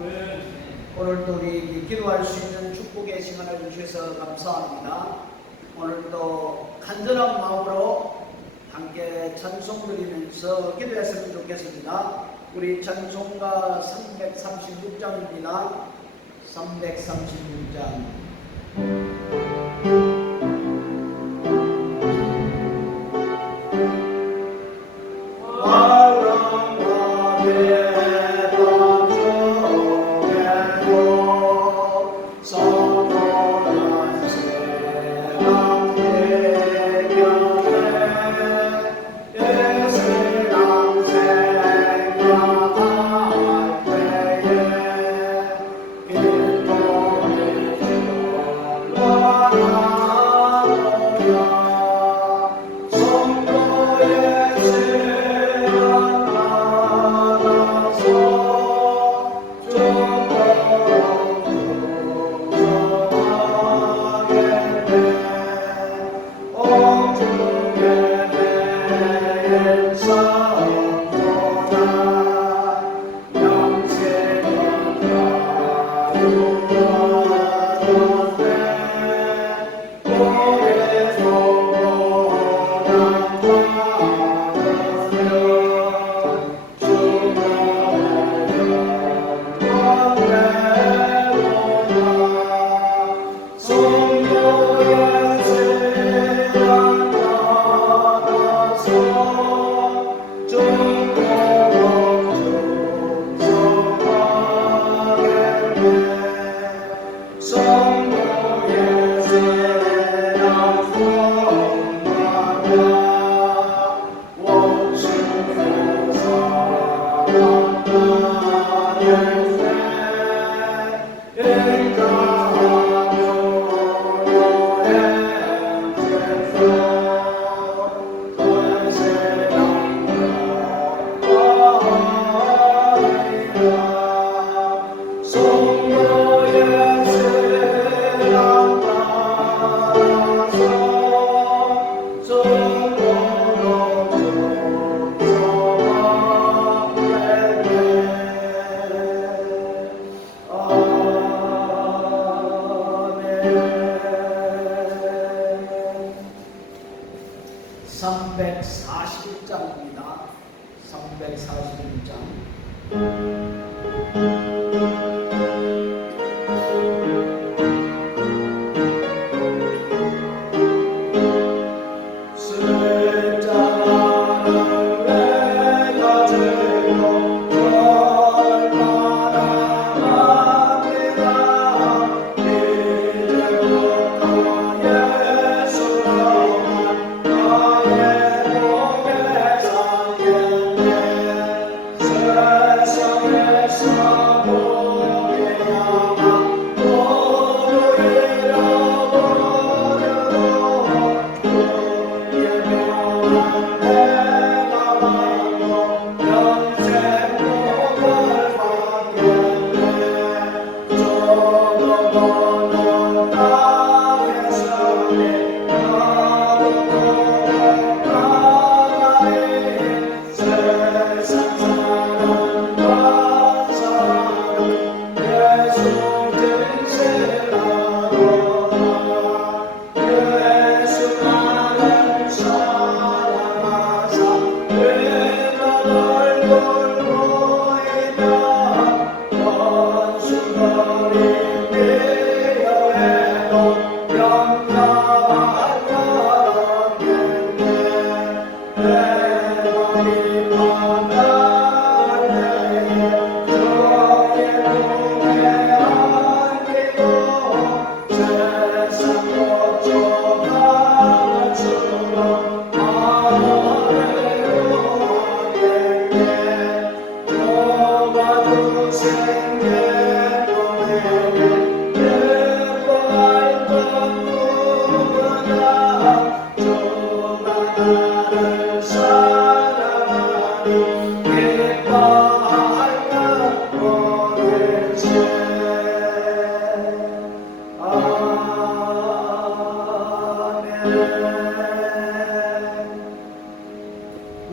오늘도 우리 기도할 수 있는 축복의 시간을 주셔서 감사합니다. 오늘도 간절한 마음으로 함께 찬송 드리면서 기도했으면 좋겠습니다. 우리 찬송가 336장입니다. 336장.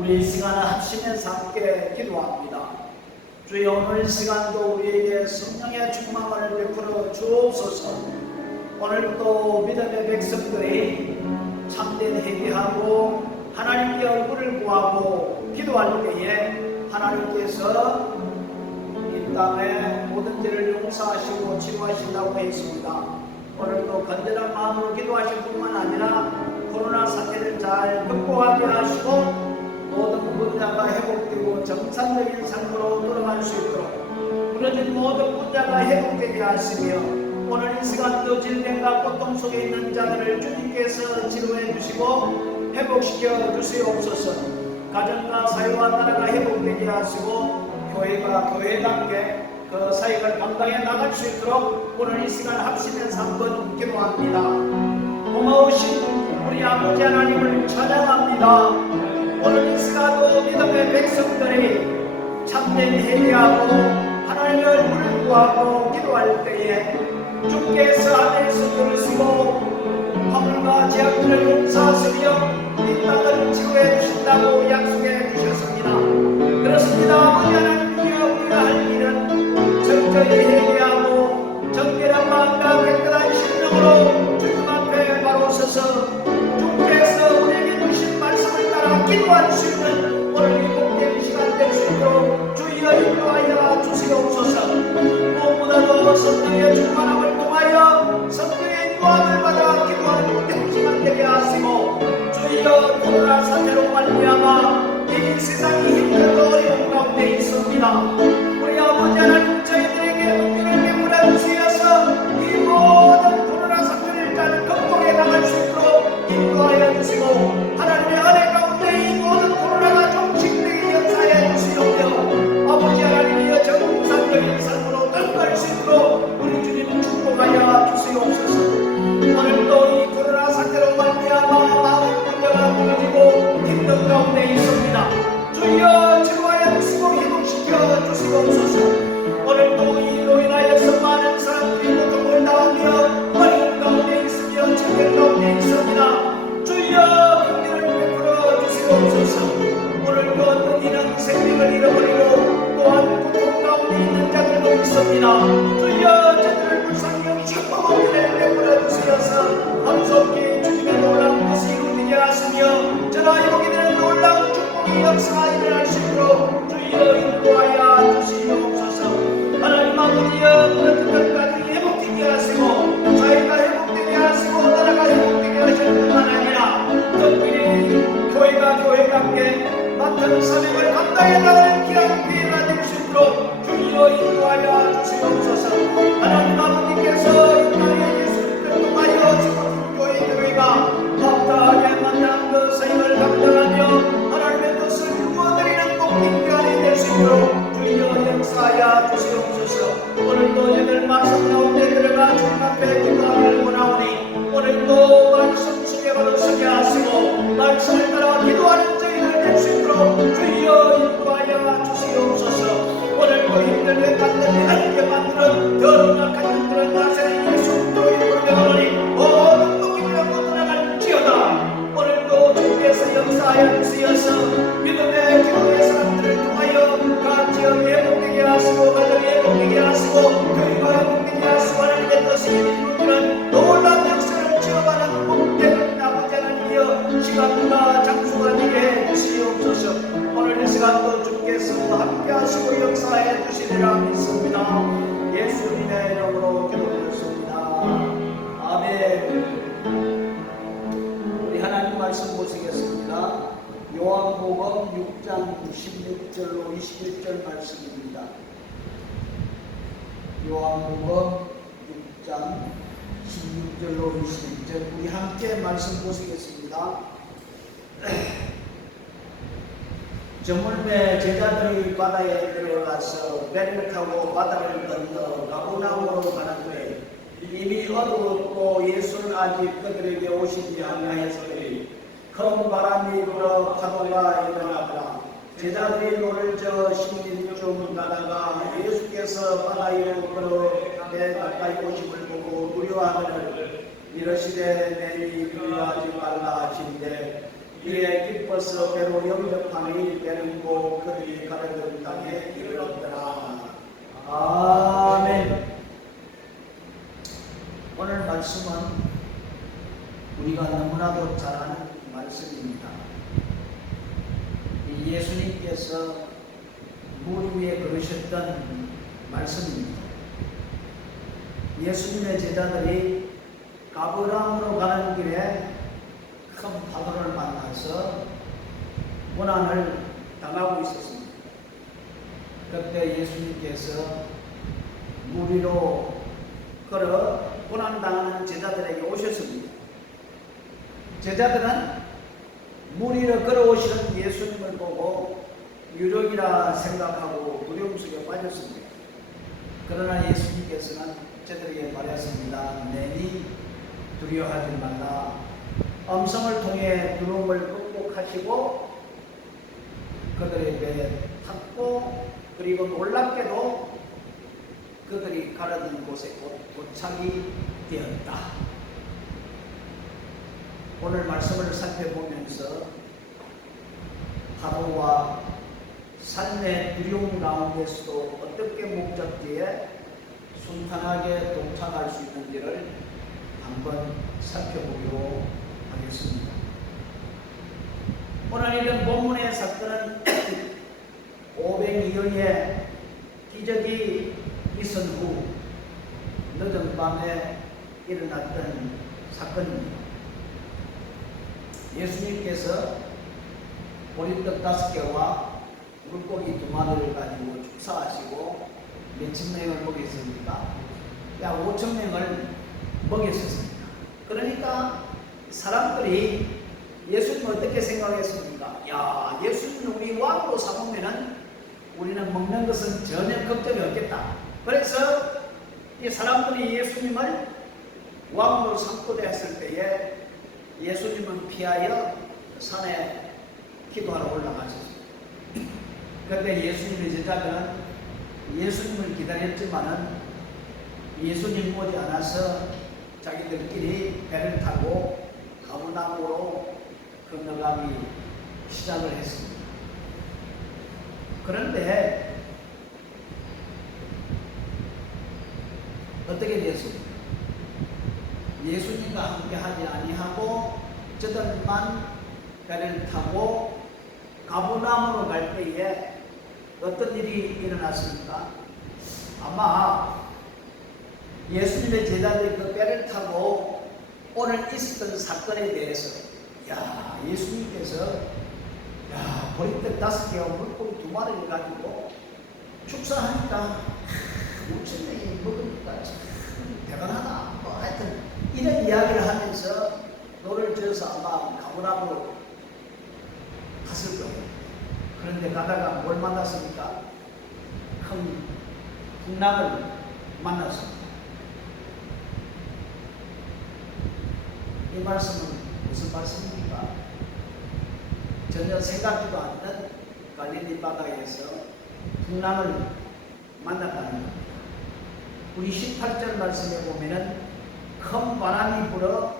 우리 이 시간을 합심해서 함께 기도합니다. 주여 오늘 시간도 우리에게 성령의 충만을 베풀어 주옵소서. 오늘도 믿음의 백성들이 참된 회개하고 하나님께 얼굴을 구하고 기도할 때에 하나님께서 이 땅에 모든 죄를 용서하시고 치유하신다고 했습니다. 오늘도 간절한 마음으로 기도하실 뿐만 아니라 코로나 사태를 잘 극복하게 하시고 모든 분야가 회복되고 정상적인 삶으로 돌아갈 수 있도록 무너진 모든 분야가 회복되게 하시며 오늘 이 시간도 질병과 고통 속에 있는 자들을 주님께서 치료해 주시고 회복시켜 주시옵소서. 가정과 사회와 나라가 회복되게 하시고 교회가 교회답게 그 사역을 감당해 나갈 수 있도록 오늘 이 시간 합심해서 한번 기도합니다. 고마우신 우리 아버지 하나님을 찬양합니다. 오늘 이 시간도 믿음의 백성들이 참된 회개하고 하나님의 얼굴을 구하고 기도할 때에 주께서 하늘에서 들으시고 화물과 죄악들을 용서하시며 이 땅을 치유해 주신다고 약속해 주셨습니다. 그렇습니다. 아버지 하나님이여, 우리가 할 일은 철저히 회개하고 정결한 마음과 깨끗한 심령으로 주님 앞에 바로 서서 주께서 우리에게 주신 말씀을 따라 기도할 수 있는 오늘 이 복된 시간 될 수 있도록 주여 인도하여 주시옵소서. 무엇보다도 성령의 충만함을 통하여 성령의 인도함을 받아 기도하는 복된 시간 되게 하시고 주여 코로나 사태로 말미암아 이 세상이 힘들고 어려운 가운데 있습니다. 우리 아버지 하나님 저희들에게 복귀를 베풀어 주시어서 이 모든 코로나 사태를 잘 극복해 나갈 수 있도록 인도하여 주시고 하나님의 은혜 가운데 이 모든 코로나가 종식되게 역사해 주시오며 아버지 하나님이여 정상적인 삶으로 들어갈 수 있도록 우리 주님 축복하여 주시옵소서. 오늘도 이 코로나 사태로 말미암아 마음의 문제가 무너지고 힘든 가운데 있습니다. 주여 치료하여 주시고 회복시켜 주시옵소서. 오늘도 이로 인하여서 많은 사람들이 고통을 당하며 어려운 가운데 있으며 질병 가운데 있습니다. 주여 긍휼을 베풀어 주시옵소서. 오늘도 어떤 이는 생명을 잃어버리고 또한 고통 가운데 있는 자들도 있습니다. 주여 저들을 불쌍히 여기시고 은혜를 베풀어 주시어서 함께 주님의 놀라운 것이 이루어지게 하시며 저나 회복이 되는 놀라운 축복의 역사가 일어날 수 있도록 주여 인도하여 주시옵소서. 하나님 아버지여 무너진 것까지 회복되게 하시고 사회가 회복되게 하시고 나라가 회복되게 하실 뿐만 아니라 특별히 교회가 교회답게 맡은 사명을 감당해 나가는 귀한 기회가 될 수 있도록 주여 인도하여 주시옵소서. 하나님 아버지께서 이 땅에 예수님을 통하여 지금 교회가 합당하게 만난 그 사역을 감당하며 하나님의 뜻을 이루어드리는 복된 기간이 될 수 있도록 주여 역사하여 주시옵소서. 오늘도 여덟 말씀 가운데 들어가 주님 앞에 기도하기를 원하오니 오늘도 말씀 속에 바로 서게 하시고 말씀을 따라 기도하는 저희들 될 수 있도록 주여 인도하여 주시옵소서. 오늘도 힘들게 간절히 하나님께 만드는 더러운 악한 것들은 나세는 예수 그리스도의 이름으로 명하노니 모든 묶임을 하고 떠나갈지어다. 오늘도 주께서 역사하여 주시어서 믿음의 기도의 사람들을 통하여 각 지역이 회복되게 하시고 가정이 회복되게 하시고 교회가 회복되게 하시고 하나님의 뜻이 이루어지는 놀라운 역사를 지어가는 복된 아버지 하나님이여 시간과 장소가 되게 해주시옵소서. 오늘 이 시간도 주께서 함께 하시고 역사해 주시리라 믿습니다. 예수님의 이름으로 기도드렸습니다. 아멘. 우리 하나님 말씀 보시겠습니다. 요한복음 6장 16절로 21절 말씀입니다. 요한복음 6장 16절로 21절 우리 함께 말씀 보시겠습니다. 저물매 제자들이 바다에 들어가서 배를 타고 바다를 건너 가버나움으로 가는데 이미 어두웠고 예수는 아직 그들에게 오시지 아니하였으니 큰 바람이 불어 파도가 일어나더라. 제자들이 노를 저 10리쯤 가다가 예수께서 바다 위로 걸어 배 가까이 오심을 보고 두려워하거늘 이르시되 내니 두려워하지 말라 하시는데 이에 기뻐서 배로 영접하니 배는 곧 그들이 가려던 땅에 이르렀더라. 아멘. 오늘 말씀은 우리가 너무나도 잘 아는 말씀입니다. 이 예수님께서 물 위에 걸으셨던 말씀입니다. 예수님의 제자들이 가버나움으로 가는 길에 큰 파도를 만나서 고난을 당하고 있었습니다. 그때 예수님께서 물 위로 걸어 고난당하는 제자들에게 오셨습니다. 제자들은 물 위로 걸어오시는 예수님을 보고 유령이라 생각하고 두려움 속에 빠졌습니다. 그러나 예수님께서는 저들에게 말했습니다. 내니 두려워하지 말라. 음성을 통해 두려움을 극복하시고 그들의 배에 탔고, 그리고 놀랍게도 그들이 가려던 곳에 곧 도착이 되었다. 오늘 말씀을 살펴보면서 파도와 산의 두려움 가운데서도 어떻게 목적지에 순탄하게 도착할 수 있는지를 한번 살펴보기로 하겠습니다. 오늘 이런 본문의 사건은 500년의 기적이 있은 후 늦은 밤에 일어났던 사건입니다. 예수님께서 보리떡 5개와 물고기 2마리를 가지고 축사하시고 몇천 명을 먹였습니까? 약 5천 명을 먹였었습니다. 그러니까 사람들이 예수님 어떻게 생각했습니까? 야, 예수님 우리 왕으로 삼으면은 우리는 먹는 것은 전혀 걱정이 없겠다. 그래서 이 사람들이 예수님을 왕으로 삼고 되었을 때에 예수님은 피하여 산에 기도하러 올라가셨습니다. 그런데 예수님의 제자들은 예수님을 기다렸지만은 예수님 오지 않아서 자기들끼리 배를 타고 가버나움으로 건너가기 시작을 했습니다. 그런데 어떻게 됐습니까? 예수님과 함께 하지 아니하고 저들만 배를 타고 가버나움으로 갈 때에 어떤 일이 일어났습니까? 아마 예수님의 제자들이 그 배를 타고 오늘 있었던 사건에 대해서 예수님께서 보리떡 5개와 물고기 2마리를 가지고 축사하니까 5,000명이 먹으니까 참 대단하다. 하여튼 이런 이야기를 하면서 노를 지어서 아마 가버나움으로 갔을 거예요. 그런데 가다가 뭘 만났습니까? 큰 풍랑을 만났습니다. 이 말씀은 무슨 말씀입니까? 전혀 생각지도 않는 갈릴리 바다에서 풍랑을 만났다는 겁니다. 우리 18절 말씀에 보면은 큰 바람이 불어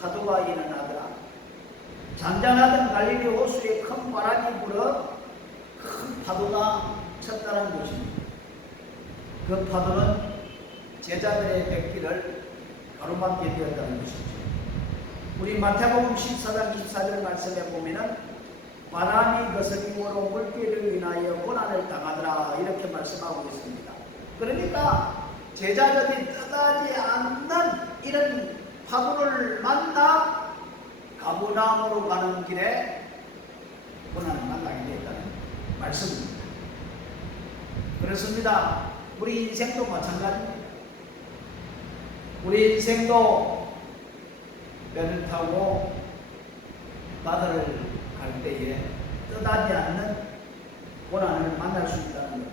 파도가 일어나더라. 잔잔하던 갈릴리 호수에 큰 바람이 불어 큰 파도가 쳤다는 것입니다. 그 파도는 제자들의 백기를 가로막게 되었다는 것이죠. 우리 마태복음 14장 24절 말씀에 보면은 바람이 거스림으로 물길을 인하여 고난을 당하더라 이렇게 말씀하고 있습니다. 그러니까 제자들이 떠나지 않는 이런 파도를 만나 가버나움으로 가는 길에 고난을 만나게 됐다는 말씀입니다. 그렇습니다. 우리 인생도 마찬가지입니다. 우리 인생도 배를 타고 바다를 갈 때에 떠나지 않는 고난을 만날 수 있다는 겁니다.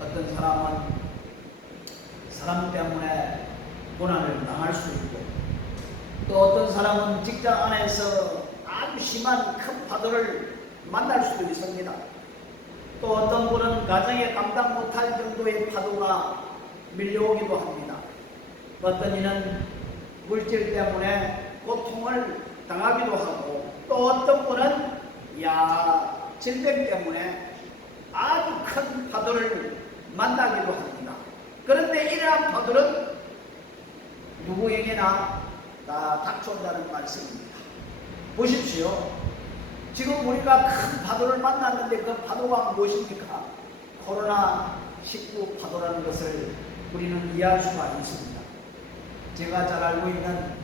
어떤 사람은 사람 때문에 고난을 당할 수 있고, 또 어떤 사람은 직장 안에서 아주 심한 큰 파도를 만날 수도 있습니다. 또 어떤 분은 가정에 감당 못할 정도의 파도가 밀려오기도 합니다. 어떤 이는 물질 때문에 고통을 당하기도 하고, 또 어떤 분은 질병 때문에 아주 큰 파도를 만나기도 합니다. 그런데 이러한 파도는 누구에게나 다 닥쳐온다는 말씀입니다. 보십시오. 지금 우리가 큰 파도를 만났는데 그 파도가 무엇입니까? 코로나19 파도라는 것을 우리는 이해할 수가 있습니다. 제가 잘 알고 있는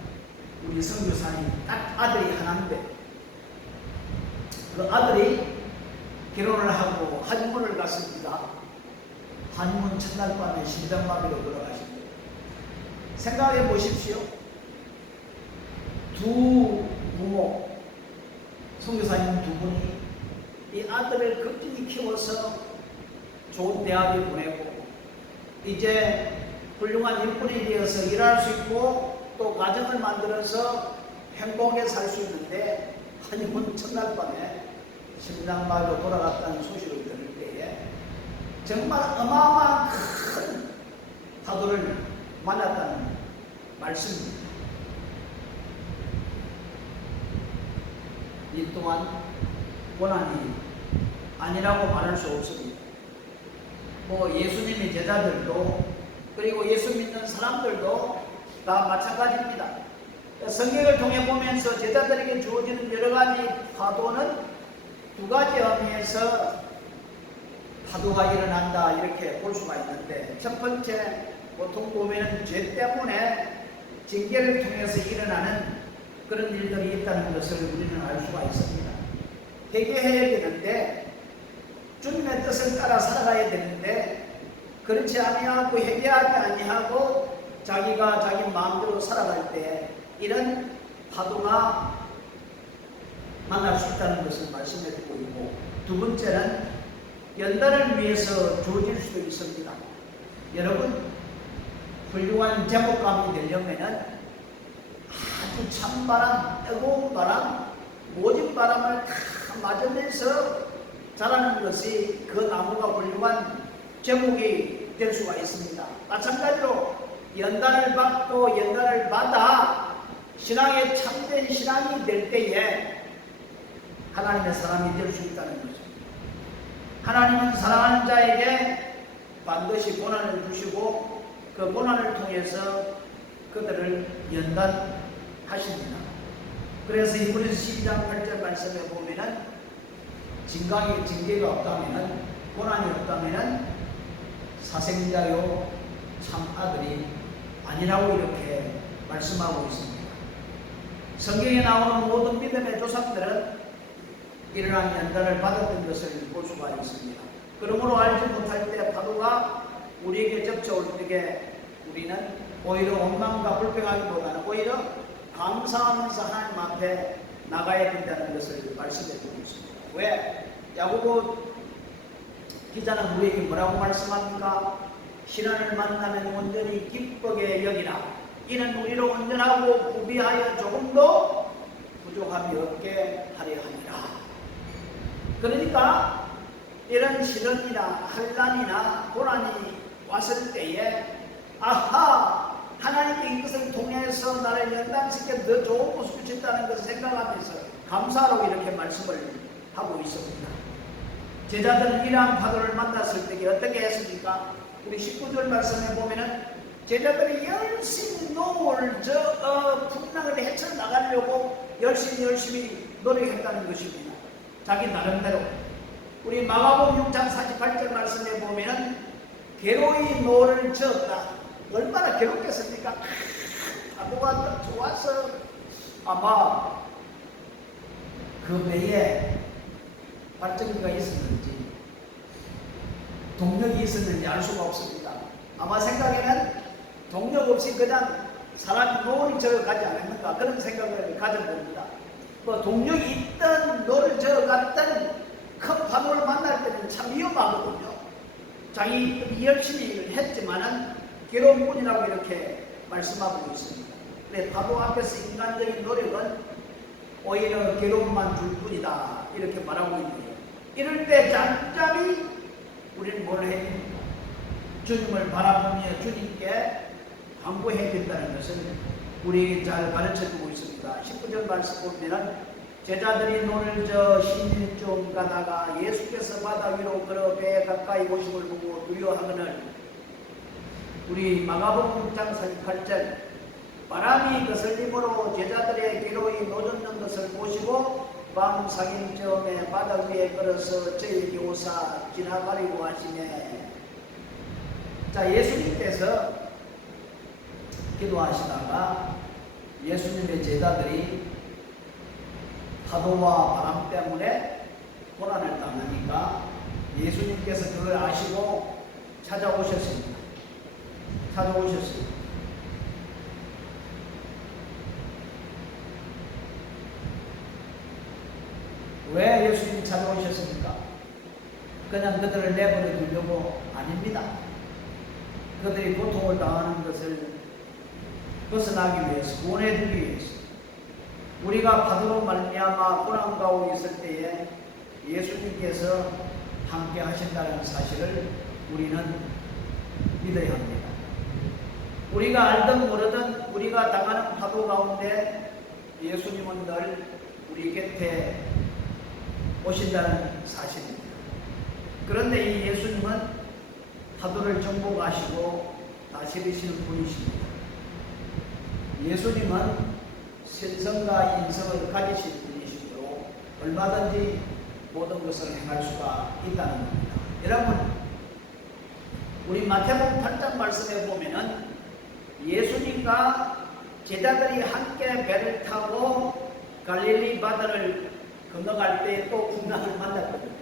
우리 선교사님 딱 아들이 하나인데 그 아들이 결혼을 하고 한문을 갔습니다. 한문 첫날 밤에 심장마비로 돌아가십니다. 생각해 보십시오. 두 부모, 선교사님 두 분이 이 아들을 극진히 키워서 좋은 대학에 보내고 이제 훌륭한 일꾼이 되어서 일할 수 있고 또 가정을 만들어서 행복하게 살 수 있는데 한문 첫날 밤에 심장마비로 돌아갔다는 소식을 들을 때에 정말 어마어마한 큰 파도를 만났다는 말씀입니다. 이 또한 고난이 아니라고 말할 수 없습니다. 예수님의 제자들도 그리고 예수 믿는 사람들도 다 마찬가지입니다. 성경을 통해 보면서 제자들에게 주어지는 여러 가지 파도는 두 가지 의미에서 파도가 일어난다 이렇게 볼 수가 있는데, 첫 번째 보통 보면 죄 때문에 징계를 통해서 일어나는 그런 일들이 있다는 것을 우리는 알 수가 있습니다. 회개해야 되는데 주님의 뜻을 따라 살아가야 되는데 그렇지 아니하고 회개하지 아니하고 자기가 자기 마음대로 살아갈 때 이런 파도가 만날 수 있다는 것을 말씀해 주고 있고, 두 번째는 연단을 위해서 주어질 수도 있습니다. 여러분, 훌륭한 제목감이 되려면은 아주 찬바람, 뜨거운 바람, 모진 바람을 다 맞으면서 자라는 것이 그 나무가 훌륭한 제목이 될 수가 있습니다. 마찬가지로 연단을 받고 연단을 받아 신앙의 참된 신앙이 될 때에 하나님의 사람이 될 수 있다는 거죠. 하나님은 사랑하는 자에게 반드시 고난을 주시고 그 고난을 통해서 그들을 연단하십니다. 그래서 히브리서 12장 8절 말씀에 보면은 징계가 없다면은, 고난이 없다면은 사생자요 참 아들이 아니라고 이렇게 말씀하고 있습니다. 성경에 나오는 모든 믿음의 조상들은 일어난 연단을 받았던 것을 볼 수가 있습니다. 그러므로 알지 못할 때 파도가 우리에게 접쳐올 때에 우리는 오히려 원망과 불평하기보다는 오히려 감사하면서 하나님 앞에 나가야 된다는 것을 말씀해 주고 있습니다. 왜? 야고보 기자는 우리에게 뭐라고 말씀합니까? 신앙을 만나면 온전히 기쁘게 여기라. 이는 우리로 온전하고 구비하여 조금도 부족함이 없게 하려 하니라. 그러니까 이런 시련이나 환난이나 고난이 왔을 때에 아하, 하나님께 이것을 통해서 나를 연단시켜 더 좋은 모습을 준다는 것을 생각하면서 감사로 이렇게 말씀을 하고 있습니다. 제자들은 이러한 파도를 만났을 때 어떻게 했습니까? 우리 19절 말씀에 보면은 제자들이 열심히 노을 풍랑을 헤쳐나가려고 열심히 노력했다는 것입니다. 자기 나름대로. 우리 마가복음 6장 48절 말씀에 보면은 괴로이 노를 저었다. 얼마나 괴롭겠습니까? 파도가 좋아서 아마 그 배에 발전기가 있었는지 동력이 있었는지 알 수가 없습니다. 아마 생각에는 동력 없이 그냥 사람이 노를 저어 가지 않았는가 그런 생각을 가져봅니다. 동력이 있던 노를 저어 갔던 큰 파도를 만날 때는 참 위험하거든요. 자기 열심히 일을 했지만은 괴로운 뿐이라고 이렇게 말씀하고 있습니다. 근데 파도 앞에서 인간적인 노력은 오히려 괴로움만 줄 뿐이다 이렇게 말하고 있네요. 이럴 때 잠잠히 우리는 뭘 해야 됩니까? 주님을 바라보며 주님께 간구해야 된다는 것을 우리에게 잘 가르쳐주고 있습니다. 19절 말씀 보면 제자들이 노를 저 시민쯤 가다가 예수께서 바다 위로 걸어 배에 가까이 오심을 보고 두려워하거늘 우리 마가복음 장 48절 바람이 거슬림으로 제자들의 기로이 노젓는 것을 보시고 밤 사경쯤에 바다 위에 걸어서 저에게 오사 지나가리고 하시네. 자, 예수님께서 기도하시다가 예수님의 제자들이 파도와 바람 때문에 고난을 당하니까 예수님께서 그걸 아시고 찾아오셨습니다. 왜 예수님이 찾아오셨습니까? 그냥 그들을 내버려 두려고 아닙니다. 그들이 고통을 당하는 것을 벗어나기 위해서, 구원해주기 위해서. 우리가 파도로 말미암아 고난 가운데 있을 때에 예수님께서 함께 하신다는 사실을 우리는 믿어야 합니다. 우리가 알든 모르든 우리가 당하는 파도 가운데 예수님은 늘 우리 곁에 오신다는 사실입니다. 그런데 이 예수님은 파도를 정복하시고 다스리시는 분이십니다. 예수님은 신성과 인성을 가지신 분이시므로 얼마든지 모든 것을 행할 수가 있다는 겁니다. 여러분, 우리 마태복음 8장 말씀에 보면은 예수님과 제자들이 함께 배를 타고 갈릴리 바다를 건너갈 때 또 풍랑을 만났거든요.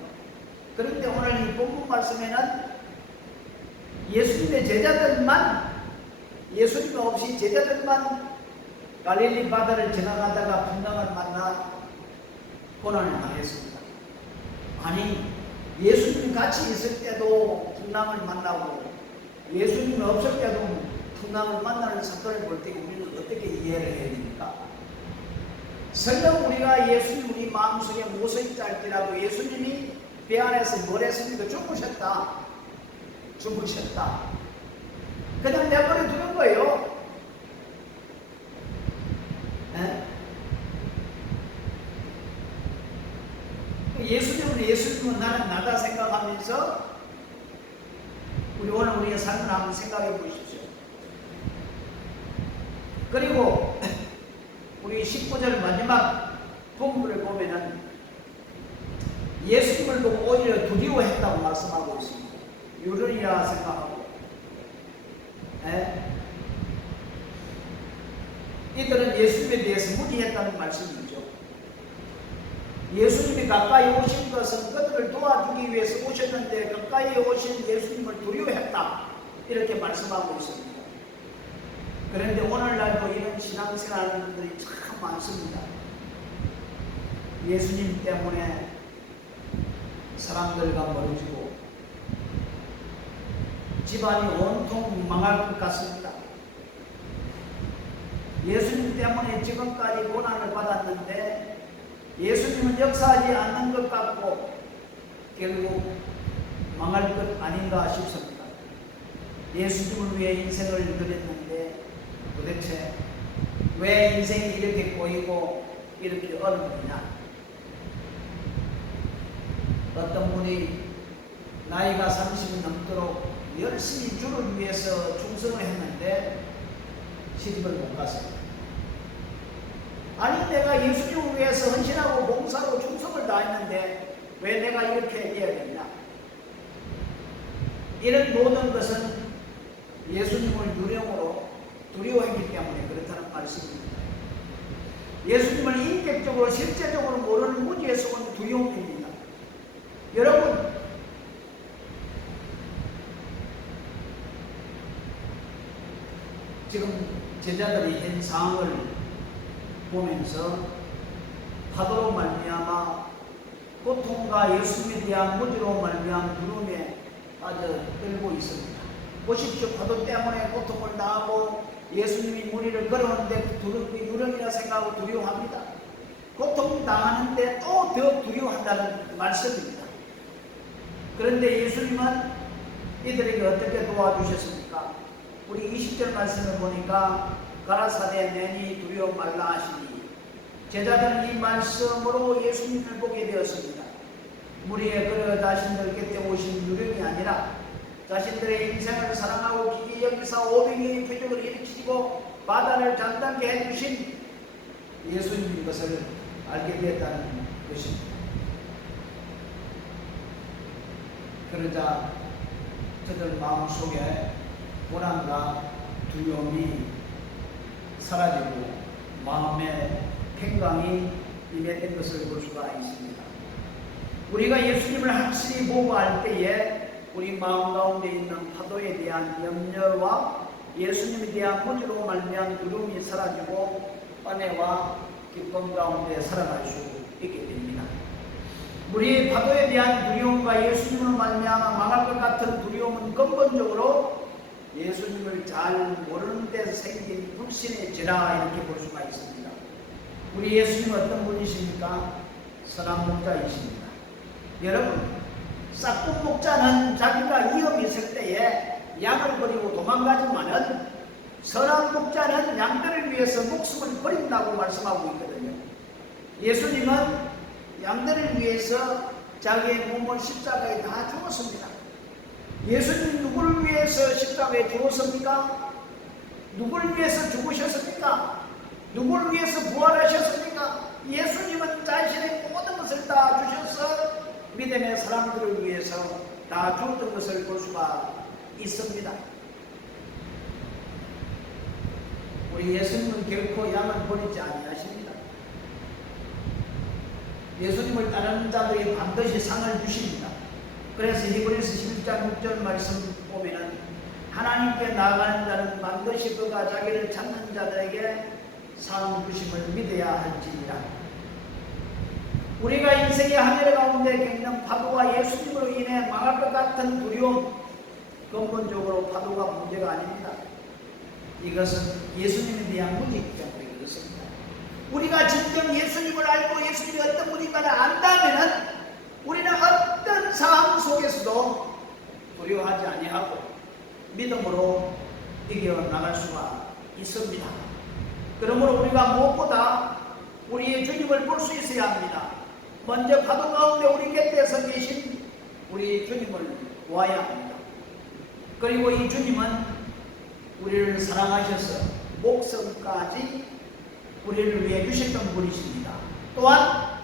그런데 오늘 이 본문 말씀에는 예수님의 제자들만, 예수님 없이 제자들만 갈릴리 바다를 지나가다가 풍랑을 만나 고난을 당했습니다. 아니, 예수님 같이 있을 때도 풍랑을 만나고 예수님 없을 때도 풍랑을 만나는 사건을 볼 때 우리는 어떻게 이해를 해야 됩니까? 설령 우리가 예수님 우리 마음속에 모서 있다 할지라도 예수님이 배 안에서 뭘 했습니까? 주무셨다. 그냥 내버려 두는 거예요. 예수님은 나는 나다 생각하면서 우리 오늘 우리의 삶을 한번 생각해 보십시오. 그리고 우리 19절 마지막 본문을 보면은 예수님을 보고 오히려 두려워했다고 말씀하고 있습니다. 유령이라 생각하고. 이들은 예수님에 대해서 무지했다는 말씀이죠. 예수님이 가까이 오신 것은 그들을 도와주기 위해서 오셨는데 가까이 오신 예수님을 두려워했다. 이렇게 말씀하고 있습니다. 그런데 오늘날도 이런 신앙생활하는 분들이 참 많습니다. 예수님 때문에 사람들과 멀어지고 집안이 온통 망할 것 같습니다. 예수님 때문에 지금까지 고난을 받았는데 예수님은 역사하지 않는 것 같고 결국 망할 것 아닌가 싶습니다. 예수님을 위해 인생을 드렸는데 도대체 왜 인생이 이렇게 꼬이고 이렇게 어렵느냐? 어떤 분이 나이가 30이 넘도록 열심히 주를 위해서 충성을 했는데 시집을 못 갔어요. 아니, 내가 예수님을 위해서 헌신하고 봉사로 충성을 다했는데 왜 내가 이렇게 해야 되냐? 이런 모든 것은 예수님을 유령으로 두려워했기 때문에 그렇다는 말씀입니다. 예수님을 인격적으로 실제적으로 모르는 무지에서 온 두려움입니다. 여러분, 지금 제자들이 현 상황을 보면서 파도로 말미암아 고통과 예수님에 대한 무지로 말미암아 두려움에 빠져 떨고 있습니다. 보십시오. 파도 때문에 고통을 당하고 예수님이 무리를 걸어오는데 유령이라 생각하고 두려워합니다. 고통 당하는데 또 더 두려워한다는 말씀입니다. 그런데 예수님은 이들에게 어떻게 도와주셨습니까? 우리 20절 말씀을 보니까 가라사대 내니 두려워 말라 하시니 제자들은 이 말씀으로 예수님을 보게 되었습니다. 무리에 걸어 자신들 곁에 오신 유령이 아니라 자신들의 인생을 사랑하고 기기 여기서 500개의 표적을 일으키고 바다를 잠잠게 해주신 예수님인 것을 알게 되었다는 것입니다. 그러자 저들 마음속에 불안과 두려움이 사라지고 마음의 평강이 임했던 것을 볼 수가 있습니다. 우리가 예수님을 확실히 보고 알 때에 우리 마음 가운데 있는 파도에 대한 염려와 예수님에 대한 무지로 말미암은 두려움이 사라지고 은혜와 기쁨 가운데 살아갈 수 있게 됩니다. 우리 파도에 대한 두려움과 예수님으로 말미암아 망할 것 같은 두려움은 근본적으로 예수님을 잘 모르는 데서 생긴 불신의 죄라 이렇게 볼 수가 있습니다. 우리 예수님은 어떤 분이십니까? 선한 목자이십니다. 여러분, 싹둑 목자는 자기가 위험이 있을 때에 양을 버리고 도망가지만은 선한 목자는 양들을 위해서 목숨을 버린다고 말씀하고 있거든요. 예수님은 양들을 위해서 자기의 몸을 십자가에 다 주었습니다. 예수님 누구를 위해서 십자가에 죽었습니까? 누구를 위해서 죽으셨습니까? 누구를 위해서 부활하셨습니까? 예수님은 자신의 모든 것을 다 주셔서 믿음의 사람들을 위해서 다 주었던 것을 볼 수가 있습니다. 우리 예수님은 결코 양을 버리지 아니하십니다. 예수님을 따르는 자들이 반드시 상을 주십니다. 그래서 히브리서 11장 6절 말씀 보면은 하나님께 나아가는 자는 반드시 그가 자기를 찾는 자들에게 상 주심을 믿어야 할지니라. 우리가 인생의 하늘 가운데 겪는 파도와 예수님으로 인해 망할 것 같은 두려움, 근본적으로 파도가 문제가 아닙니다. 이것은 예수님에 대한 무지이기 때문에 그렇습니다. 우리가 진정 예수님을 알고 예수님이 어떤 분인가를 안다면은 우리는 어떤 상황 속에서도 두려워하지 아니하고 믿음으로 이겨나갈 수가 있습니다. 그러므로 우리가 무엇보다 우리의 주님을 볼 수 있어야 합니다. 먼저 파도 가운데 우리 곁에서 계신 우리 주님을 보아야 합니다. 그리고 이 주님은 우리를 사랑하셔서 목숨까지 우리를 위해 주셨던 분이십니다. 또한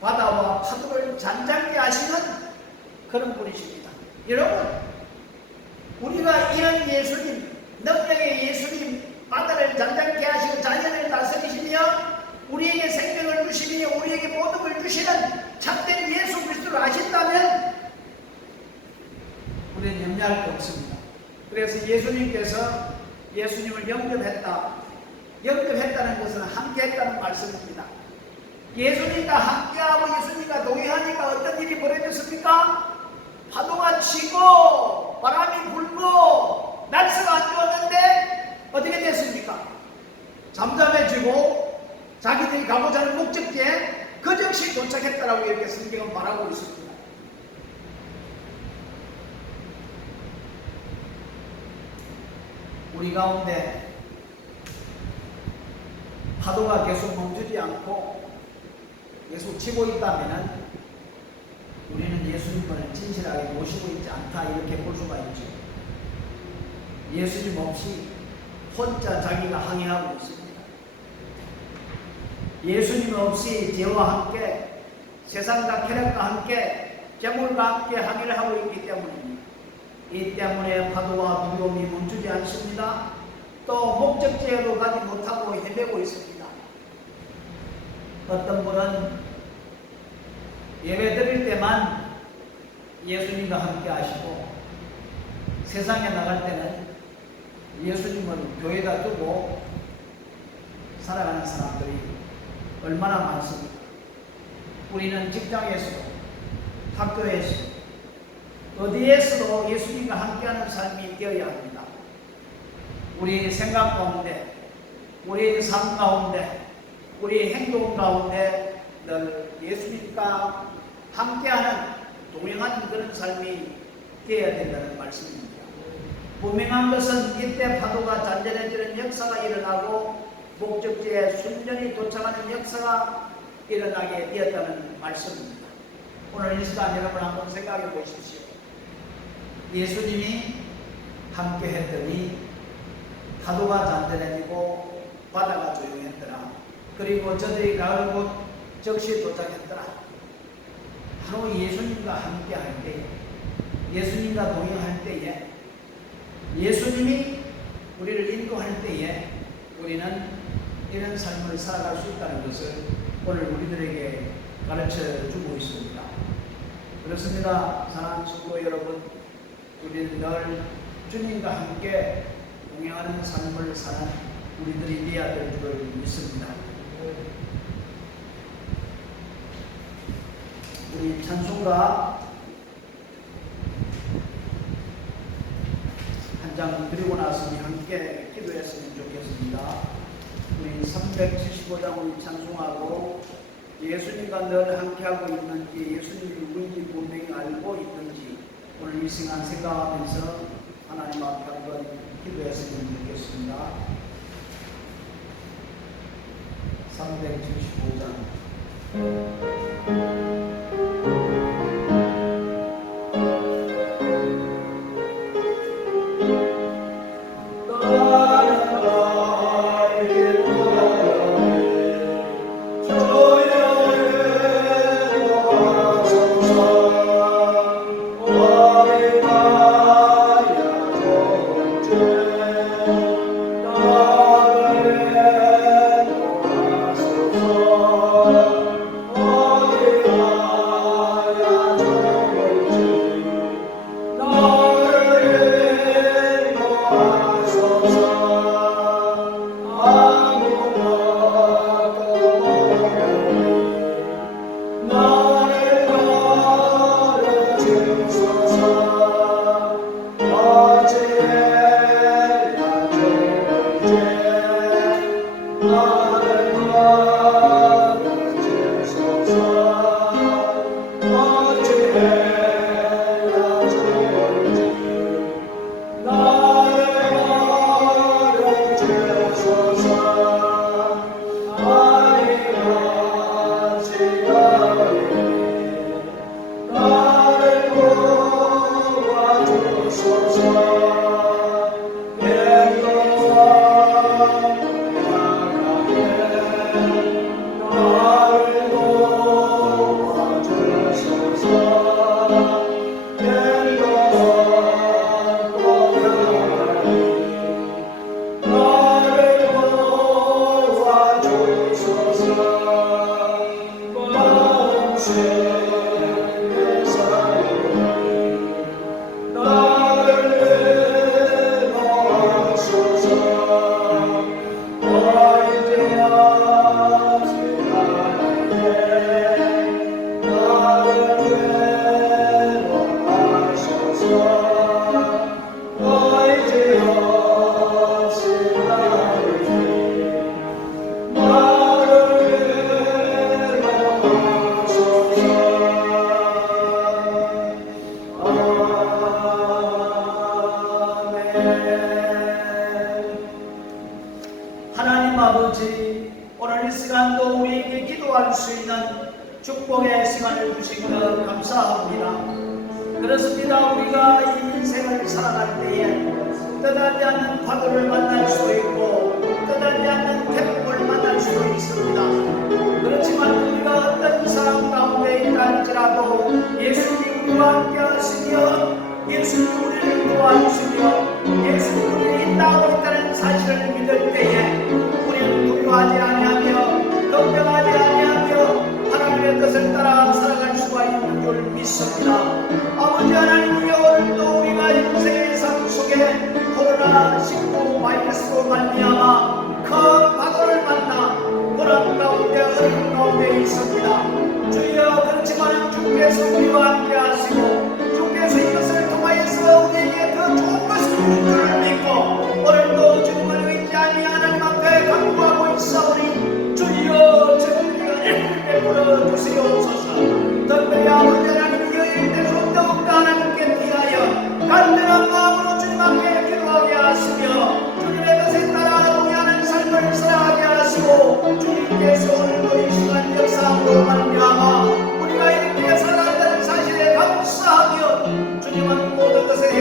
바다와 파도를 잔잔케 하시는 그런 분이십니다. 여러분, 우리가 이런 예수님, 능력의 예수님, 바다를 잔잔케 하시고 자연을 다스리시며 우리에게 생명을 주시며 우리에게 모든 걸 주시는 참된 예수 그리스도를 아신다면 우리는 염려할 게 없습니다. 그래서 예수님께서 예수님을 영접했다는 것은 함께했다는 말씀입니다. 예수님과 함께하고 예수님과 동행하니까 어떤 일이 벌어졌습니까? 파도가 치고 바람이 불고 날씨가 안 좋았는데 어떻게 됐습니까? 잠잠해지고 자기들이 가고자 하는 목적지에 그 즉시 도착했다라고 이렇게 성경은 말하고 있습니다. 우리 가운데 파도가 계속 멈추지 않고 계속 치고 있다면 우리는 예수님을 진실하게 모시고 있지 않다 이렇게 볼 수가 있죠. 예수님 없이 혼자 자기가 항해하고 있습니다. 예수님 없이 죄와 함께 세상과 쾌락과 함께 재물과 함께 항해를 하고 있기 때문입니다. 이 때문에 파도와 두려움이 멈추지 않습니다. 또 목적지에로 가지 못하고 헤매고 있습니다. 어떤 분은 예배 드릴 때만 예수님과 함께 하시고 세상에 나갈 때는 예수님을 교회에다 두고 살아가는 사람들이 얼마나 많습니까? 우리는 직장에서도 학교에서도 어디에서도 예수님과 함께하는 삶이 되어야 합니다. 우리의 생각 가운데, 우리의 삶 가운데, 우리의 행동 가운데 늘 예수님과 함께하는 동행하는 그런 삶이 되어야 된다는 말씀입니다. 분명한 것은 이때 파도가 잔잔해지는 역사가 일어나고 목적지에 순전히 도착하는 역사가 일어나게 되었다는 말씀입니다. 오늘 이 시간 여러분 한번 생각해 보십시오. 예수님이 함께 했더니 파도가 잔잔해지고 바다가 조용했더라. 그리고 저들이 가을 곧 적시에 도착했더라. 바로 예수님과 함께 할 때, 예수님과 동행할 때에, 예수님이 우리를 인도할 때에 우리는 이런 삶을 살아갈 수 있다는 것을 오늘 우리들에게 가르쳐 주고 있습니다. 그렇습니다. 사랑하는 성도 여러분, 우리는 늘 주님과 함께 동행하는 삶을 사는 우리들이 되어야 될 줄을 믿습니다. 우리 찬송가 한 장 드리고 나서 함께 기도했으면 좋겠습니다. 우리 375장 우리 찬송하고 예수님과 늘 함께하고 있는지, 예수님이 누구인지 분명히 알고 있는지 오늘 이 시간 생각하면서 하나님 앞에 한번 기도했으면 좋겠습니다. 375장 축복의 시간을 주신 것 감사합니다. 그렇습니다. 우리가 이 인생을 살아갈 때에 떠나지 않는 파도를 만날 수도 있고 떠나지 않는 태풍을 만날 수도 있습니다. 그렇지만 우리가 어떤 상황 가운데 있다 할지라도 예수님 우리와 함께 하시며 예수님 우리를 도와주시며 예수님 우리를 인도하고 있다는 사실을 믿을 때에 우리는 두려워하지 아니하며 걱정하지 아니하며 하나님의 뜻을 따라 살아갈 수가 있는 줄 믿습니다. 아버지 하나님, 오늘도 우리가 인생의 삶 속에 코로나19 바이러스로 말미암아 큰 파도를 만나 그런 가운데 어려운 가운데 있습니다. 주여, 그렇지만 주께서 우리와 함께 하시고 주께서 이것을 통하여서 우리에게 더 좋은 것을 주는 줄 믿고 오늘도 주님을 의지하니 하나님 앞에 간구하고 있사오니 주여, 베풀어 주시옵소서. 특별히 아버지 하나님, 여인 때로 더욱더 하나님께 피하여 간절한 마음으로 주님 앞에 기도하게 하시며 주님의 뜻에 따라 동의하는 삶을 살아가게 하시고 주님께서 오늘도 이 시간 역사함으로 말미암아 우리가 이렇게 살아간다는 사실에 감사하며 주님은 모든 것에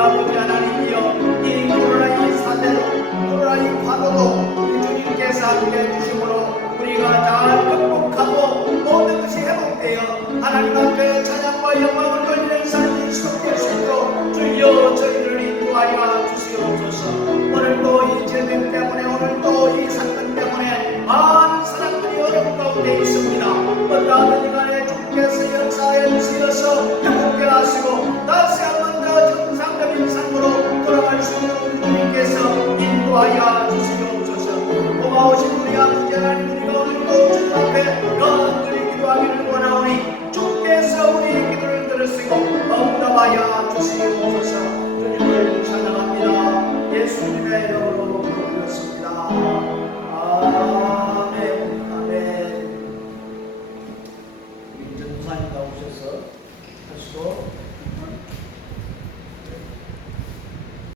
아버지